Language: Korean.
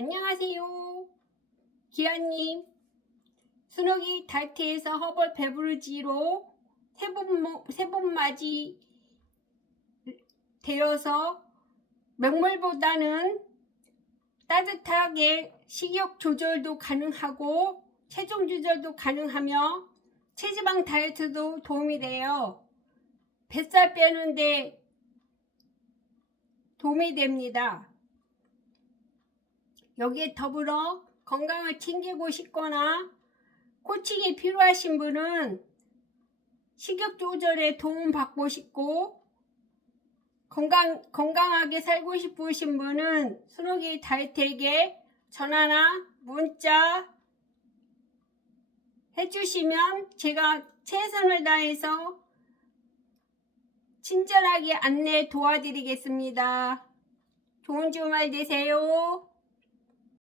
안녕하세요. 기아님, 순옥이 다이어트에서 허벌 배부르지로 세번맞이 되어서 명물보다는 따뜻하게 식욕 조절도 가능하고 체중 조절도 가능하며 체지방 다이어트도 도움이 돼요. 뱃살 빼는데 도움이 됩니다. 여기에 더불어 건강을 챙기고 싶거나 코칭이 필요하신 분은 식욕 조절에 도움 받고 싶고 건강하게 살고 싶으신 분은 순옥이 다이어트에게 전화나 문자 해주시면 제가 최선을 다해서 친절하게 안내 도와드리겠습니다. 좋은 주말 되세요.